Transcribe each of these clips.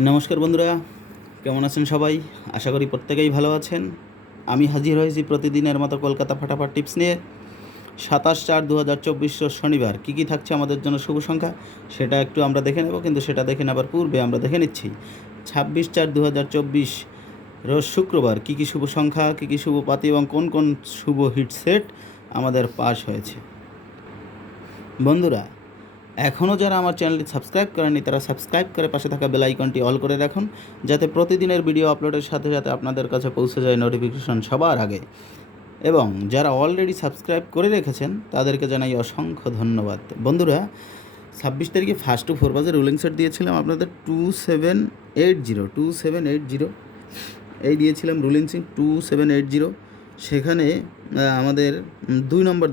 নমস্কার বন্ধুরা, কেমন আছেন সবাই? আশা করি প্রত্যেকেই ভালো আছেন। আমি হাজির হয়েছি প্রতিদিনের মতো কলকাতা ফাটাফাট টিপস নিয়ে। 27/4/2024 শনিবার কী কী থাকছে আমাদের জন্য শুভ সংখ্যা সেটা একটু আমরা দেখে নেব, কিন্তু সেটা দেখে নেবার পূর্বে আমরা দেখে নিচ্ছি 26/4/2024 রোজ শুক্রবার কী কী শুভ সংখ্যা, কী কী শুভ পাতি এবং কোন কোন শুভ হিট সেট আমাদের পাস হয়েছে। বন্ধুরা, এখনও যারা আমার চ্যানেলটি সাবস্ক্রাইব করেননি তারা সাবস্ক্রাইব করে পাশে থাকা বেল আইকনটি অল করে রাখুন, যাতে প্রতিদিনের ভিডিও আপলোডের সাথে সাথে আপনাদের কাছে পৌঁছে যায় নোটিফিকেশন সবার আগে। এবং যারা অলরেডি সাবস্ক্রাইব করে রেখেছেন তাদেরকে জানাই অসংখ্য ধন্যবাদ। বন্ধুরা, 26 তারিখে ফার্স্ট টু 4 বাজে রুলিং সেট দিয়েছিলাম আপনাদের 2780 এই দিয়েছিলাম রুলিং সেট 2780। সেখানে আমাদের 2 নম্বর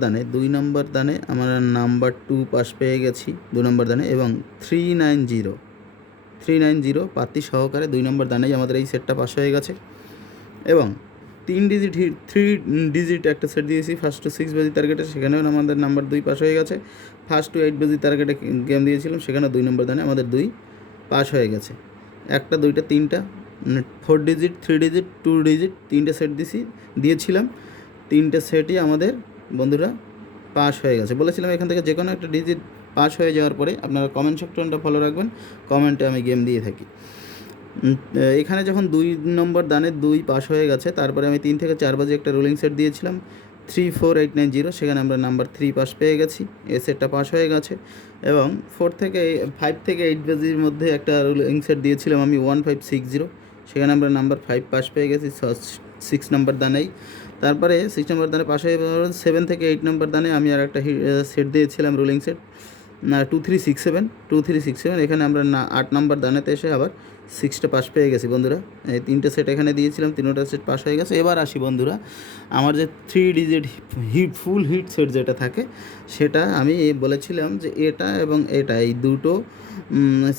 দানে আমরা নাম্বার 2 পাস পেয়ে গেছি 2 নম্বর দানে, এবং 390 পাতি সহকারে 2 নম্বর দানেই আমাদের এই সেটটা পাস হয়ে গেছে। এবং 3 ডিজিট একটা সেট দিয়েছি ফার্স্ট টু 6 বাজি টার্গেটে, সেখানেও আমাদের নাম্বার 2 পাস হয়ে গেছে। ফার্স্ট টু 8 বাজি টার্গেটে গেম দিয়েছিলাম, সেখানেও 2 নম্বর দানে আমাদের 2 পাস হয়ে গেছে। একটা দুইটা তিনটা 4 ডিজিট 3 ডিজিট 2 ডিজিট 3টে সেট দিয়েছিলাম। 3টে সেটই আমাদের বন্ধুরা পাস হয়ে গেছে। বলেছিলাম এখান থেকে যে কোনো একটা ডিজিট পাস হয়ে যাওয়ার পরে আপনারা কমেন্ট সেকশনটা ফলো রাখবেন, কমেন্টে আমি গেম দিয়ে থাকি। এখানে যখন 2 নম্বর দানে 2 পাস হয়ে গেছে, তারপরে আমি 3 থেকে 4 বাজে একটা রোলিং সেট দিয়েছিলাম 34890, সেখানে আমরা নাম্বার 3 পাস পেয়ে গেছি, এই সেটটা পাস হয়ে গেছে। এবং 5 থেকে 8 বাজির মধ্যে একটা রোলিং সেট দিয়েছিলাম আমি 1560, সেখানে আমরা নাম্বার 5 পাস পেয়ে গেছি 6 নম্বর দানেই। তারপরে 6 নম্বর দানে পাস হয়ে 7 থেকে 8 নম্বর দানে আমি আর একটা সেট দিয়েছিলাম রোলিং সেট 2367, এখানে আমরা 8 নম্বর দানেতে এসে আবার 6টা পাস পেয়ে গেছি। বন্ধুরা, এই 3টে সেট এখানে দিয়েছিলাম, 3টা সেট পাস হয়ে গেছে। এবার আসি বন্ধুরা, আমার যে 3 ডিজিট ফুল হিট সেট যেটা থাকে, সেটা আমি বলেছিলাম যে এটা এবং এটা এই দুটো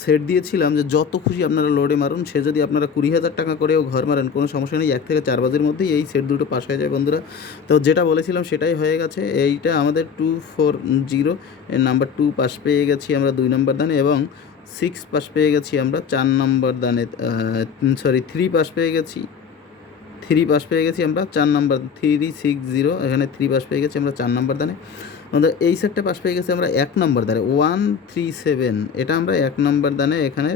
সেট দিয়েছিলাম যে যত খুশি আপনারা লোডে মারুন, সে যদি আপনারা 20,000 টাকা করেও ঘর মারেন কোনো সমস্যা নেই, 1 থেকে 4 বাজের মধ্যেই এই সেট দুটো পাস হয়ে যায়। বন্ধুরা, তো যেটা বলেছিলাম সেটাই হয়ে গেছে। এইটা আমাদের 240 এর নাম্বার 2 পাস পেয়ে গেছি আমরা 2 নম্বর দানে, এবং 6 পাস পেয়ে গেছি আমরা 4 নম্বর দানে, 3 পাস পেয়ে গেছি। 3 পাস পেয়ে গেছি আমরা 4 নম্বর 360, এখানে 3 পাস পেয়ে গেছি আমরা 4 নম্বর দানে। আমাদের এই সেটটা পাস পেয়ে গেছি আমরা 1 নম্বর দানে 137, এটা আমরা 1 নম্বর দানে এখানে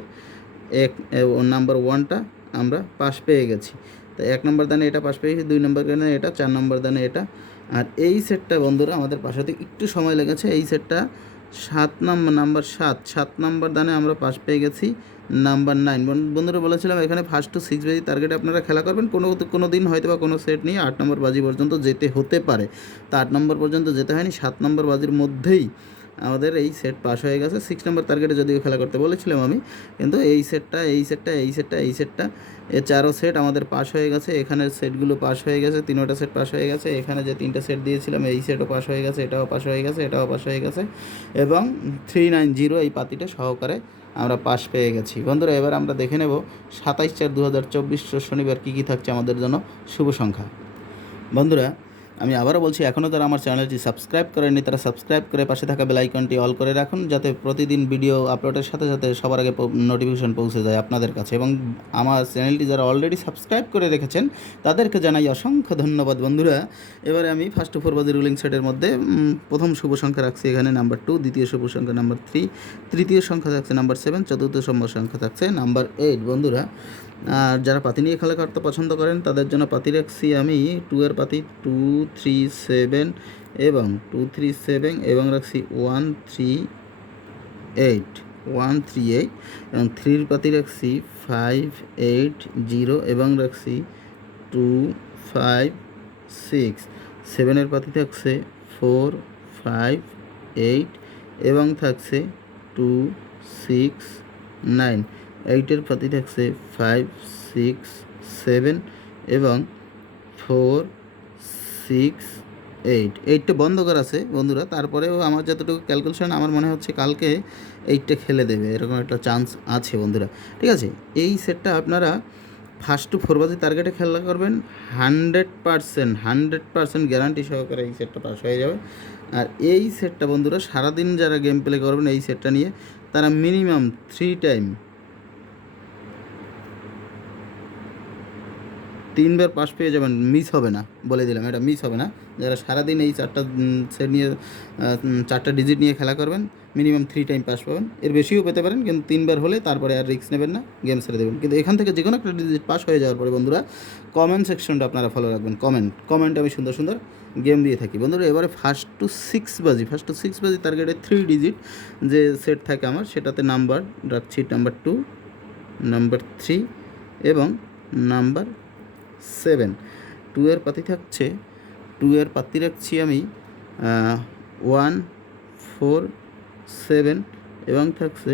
নাম্বার 1টা আমরা পাস পেয়ে গেছি। তো 1 নম্বর দানে এটা পাস পেয়ে গেছি, 2 নম্বর দানে এটা, 4 নম্বর দানে এটা। আর এই সেটটা বন্ধুরা আমাদের পাস হতে একটু সময় লেগেছে। এই সেটটা 7 নম্বর দানে আমরা পাস পেয়ে গেছি নাম্বার 9। বন্ধুরা, বলেছিলাম এখানে ফার্স্ট টু 6 বাজি টার্গেটে আপনারা খেলা করবেন, কোনো দিন হয়তো বা কোনো সেট নিয়ে 8 নম্বর বাজি পর্যন্ত যেতে হতে পারে। তো 8 নম্বর পর্যন্ত যেতে হয়নি, 7 নম্বর বাজির মধ্যেই আমাদের এই সেট পাস হয়ে গেছে। 6 নম্বর টার্গেটে যদিও খেলা করতে বলেছিলাম আমি, কিন্তু এই সেটটা এ 4ও সেট আমাদের পাস হয়ে গেছে। এখানের সেটগুলো পাস হয়ে গেছে, 3টা সেট পাস হয়ে গেছে। এখানে যে 3টে সেট দিয়েছিলাম এই সেটও পাস হয়ে গেছে, এটাও পাস হয়ে গেছে, এটাও পাস হয়ে গেছে, এবং 390 এই পাতিটা সহকারে আমরা পাস পেয়ে গেছি। বন্ধুরা, এবার আমরা দেখে নেব 27/4/2024 শনিবার কী কী থাকছে আমাদের জন্য শুভ সংখ্যা। বন্ধুরা, আমি আবারও বলছি, এখনও যারা আমার চ্যানেলটি সাবস্ক্রাইব করেননি তারা সাবস্ক্রাইব করে পাশে থাকা বেল আইকনটি অল করে রাখুন, যাতে প্রতিদিন ভিডিও আপলোডের সাথে সাথে সবার আগে নোটিফিকেশন পৌঁছে যায় আপনাদের কাছে। এবং আমার চ্যানেলটি যারা অলরেডি সাবস্ক্রাইব করে রেখেছেন তাদেরকে জানাই অসংখ্য ধন্যবাদ। বন্ধুরা, এবারে আমি ফার্স্ট টু 4 বাজি রুলিং সেটের মধ্যে প্রথম শুভ সংখ্যা রাখছি এখানে নাম্বার 2, দ্বিতীয় শুভ সংখ্যা নাম্বার 3, তৃতীয় সংখ্যা থাকছে নাম্বার 7, চতুর্থ শুভ সংখ্যা থাকছে নাম্বার 8। বন্ধুরা, আর যারা পাতি নিয়ে খেলা করতে পছন্দ করেন তাদের জন্য পাতি রাখছি আমি 2 এর পাতি 237 এবং 237, এবং রাখছি 138 এবং 3 এর পাতি রাখছি 580 এবং রাখছি 256। 7 এর পাতি থাকছে 458 এবং থাকছে 269। 8 এর পাতি থাকছে 567 এবং 468। 8টা বন্ধ করা আছে বন্ধুরা, তারপরেও আমার যতটুকু ক্যালকুলেশন আমার মনে হচ্ছে কালকে 8টা খেলে দেবে, এরকম একটা চান্স আছে বন্ধুরা। ঠিক আছে, এই সেটটা আপনারা ফার্স্ট টু 4 বাজি টার্গেটে খেলা করবেন, 100% গ্যারান্টি সহকারে এই সেটটা পাস হয়ে যাবে। আর এই সেটটা বন্ধুরা সারাদিন যারা গেম প্লে করবেন এই সেটটা নিয়ে, তারা মিনিমাম 3 টাইম 3বার পাস পেয়ে যাবেন, মিস হবে না, বলে দিলাম, এটা মিস হবে না। যারা সারাদিন এই 4টা সেট নিয়ে 4টা ডিজিট নিয়ে খেলা করবেন, মিনিমাম 3 টাইম পাস পাবেন। এর বেশিও পেতে পারেন, কিন্তু 3বার হলে তারপরে আর রিস্ক নেবেন না, গেম ছেড়ে দেবেন। কিন্তু এখান থেকে যে কোনো একটা ডিজিট পাস হয়ে যাওয়ার পরে বন্ধুরা কমেন্ট সেকশনটা আপনারা ফলো রাখবেন। কমেন্টে আমি সুন্দর সুন্দর গেম দিয়ে থাকি বন্ধুরা। এবারে ফার্স্ট টু সিক্স বাজি টার্গেটে 3 ডিজিট যে সেট থাকে আমার, সেটাতে নাম্বার রাখছি নাম্বার 2, নাম্বার 3 এবং নাম্বার 7। 2 এর পাতি থাকছে, 2 এর পাতি রাখছি আমি 1, 4, 7 এবং থাকছে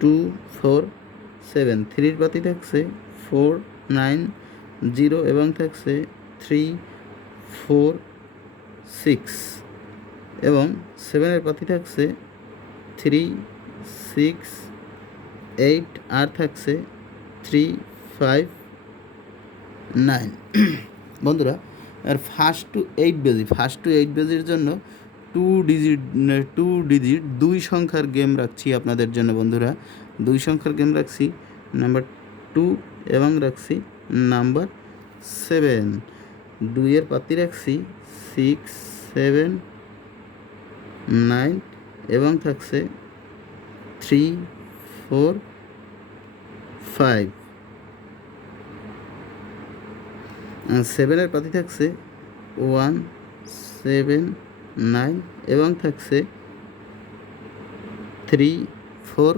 2, 4, 7। 3 পাতি থাকছে 4, 9, 0 এবং থাকছে 3, 4, 6 এবং 7 পাতি থাকছে 3, 6, 8 আর থাকছে 3, 5, 9। বন্ধুরা আর ফার্স্ট টু এইট বেজির জন্য 2 ডিজিট 2 সংখ্যার গেম রাখছি আপনাদের জন্য বন্ধুরা। 2 সংখ্যার গেম রাখছি নাম্বার 2 এবং রাখছি নাম্বার 7। 2 এর পাতি রাখছি 6, 7, 9 এবং থাকছে 3, 4, 5। 7 পাতি থাকছে 1, 7, 9 এবং থাকছে 3, 4,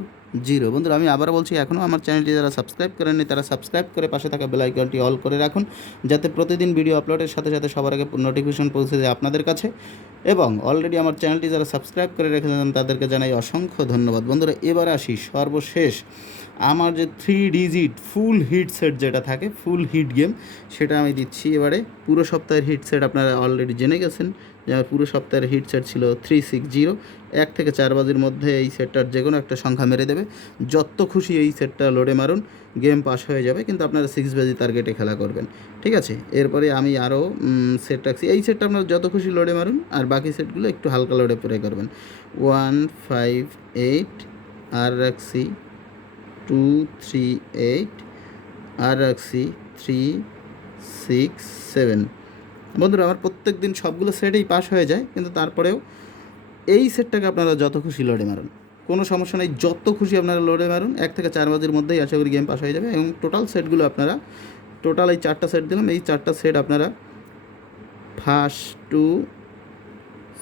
0। বন্ধুরা আমি আবার বলছি, এখনও আমার চ্যানেলটি যারা সাবস্ক্রাইব করেননি তারা সাবস্ক্রাইব করে পাশে থাকা বেল আইকনটি অল করে রাখুন, যাতে প্রতিদিন ভিডিও আপলোডের সাথে সাথে সবার আগে নোটিফিকেশন পৌঁছে যায় আপনাদের কাছে। এবং অলরেডি আমার চ্যানেলটি যারা সাবস্ক্রাইব করে রেখেছেন তাদেরকে জানাই অসংখ্য ধন্যবাদ। বন্ধুরা এবার আসি সর্বশেষ আমার যে 3 ডিজিট ফুল হিট সেট যেটা থাকে, ফুল হিট গেম, সেটা আমি দিচ্ছি এবারে। পুরো সপ্তাহের হিট সেট আপনারা অলরেডি জেনে গেছেন যে আমার পুরো সপ্তাহের হিট সেট ছিল 360। 1 থেকে 4 বাজির মধ্যে এই সেটটার যে কোনো একটা সংখ্যা মেরে দেবে, যত খুশি এই সেটটা লোডে মারুন, গেম পাস হয়ে যাবে। কিন্তু আপনারা 6 বাজি টার্গেটে খেলা করবেন, ঠিক আছে? এরপরে আমি আরও সেট রাখছি, এই সেটটা আপনারা যত খুশি লোডে মারুন, আর বাকি সেটগুলো একটু হালকা লোডে প্লে করবেন। 1, 5, 8 আর রাখছি 2, 3, 8 আর রাখছি 3, 6, 7। বন্ধুরা আমার প্রত্যেক দিন সবগুলো সেটেই পাস হয়ে যায়, কিন্তু তারপরেও এই সেটটাকে আপনারা যত খুশি লোডে মারুন, কোনো সমস্যা নেই, যত খুশি আপনারা লোডে মারুন। 1 থেকে 4 বাজির মধ্যেই আশা করি গেম পাস হয়ে যাবে। এবং টোটাল সেটগুলো আপনারা, টোটাল এই 4টা সেট দিলাম, এই 4টা সেট আপনারা ফার্স্ট টু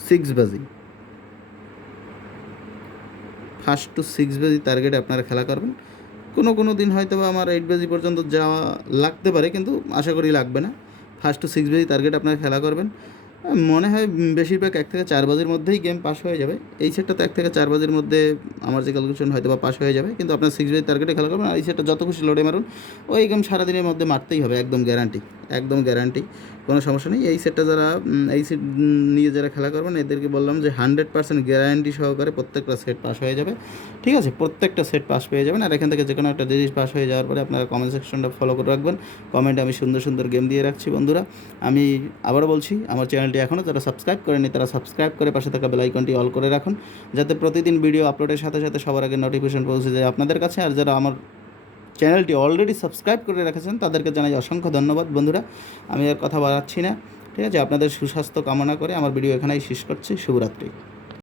6 বাজি টার্গেটে আপনারা খেলা করবেন। কোনো দিন হয়তো বা আমার 8 বাজি পর্যন্ত যাওয়া লাগতে পারে, কিন্তু আশা করি লাগবে না। ফার্স্ট টু 6 বাজি টার্গেট আপনারা খেলা করবেন। মনে হয় বেশিরভাগ 1 থেকে 4 বাজির মধ্যেই গেম পাস হয়ে যাবে। এই সেটটা তো 1 থেকে 4 বাজির মধ্যে আমার যে ক্যালকুলেশন হয়তো বা পাস হয়ে যাবে, কিন্তু আপনার 6 বাজি টার্গেটে খেলা করবেন। আর এই সেটটা যত খুশি লোডে মারুন, ওই গেম সারাদিনের মধ্যে মারতেই হবে, একদম গ্যারান্টি, কোনো সমস্যা নেই। এই সেটটা যারা এই সেট নিয়ে যারা খেলা করবেন, এদেরকে বললাম যে 100% গ্যারান্টি সহকারে প্রত্যেকটা সেট পাস হয়ে যাবে, ঠিক আছে? প্রত্যেকটা সেট পাস পেয়ে যাবেন। আর এখান থেকে যে কোনো একটা জিনিস পাস হয়ে যাওয়ার পরে আপনারা কমেন্ট সেকশনটা ফলো করে রাখবেন। কমেন্টে আমি সুন্দর সুন্দর গেম দিয়ে রাখছি বন্ধুরা। আমি আবারও বলছি, আমার চ্যানেলটি এখনও যারা সাবস্ক্রাইব করেনি তারা সাবস্ক্রাইব করে পাশে থাকা বেল আইকনটি অল করে রাখুন, যাতে প্রতিদিন ভিডিও আপলোডের সাথে সাথে সবার আগে নোটিফিকেশন পৌঁছে যায় আপনাদের কাছে। আর যারা আমার চ্যানেলটি অলরেডি সাবস্ক্রাইব করে রেখেছেন তাদেরকে জানাই অসংখ্য ধন্যবাদ। বন্ধুরা আমি আর কথা বাড়াচ্ছি না, ঠিক আছে? আপনাদের সুস্বাস্থ্য কামনা করে আমার ভিডিও এখানেই শেষ করছি। শুভরাত্রি।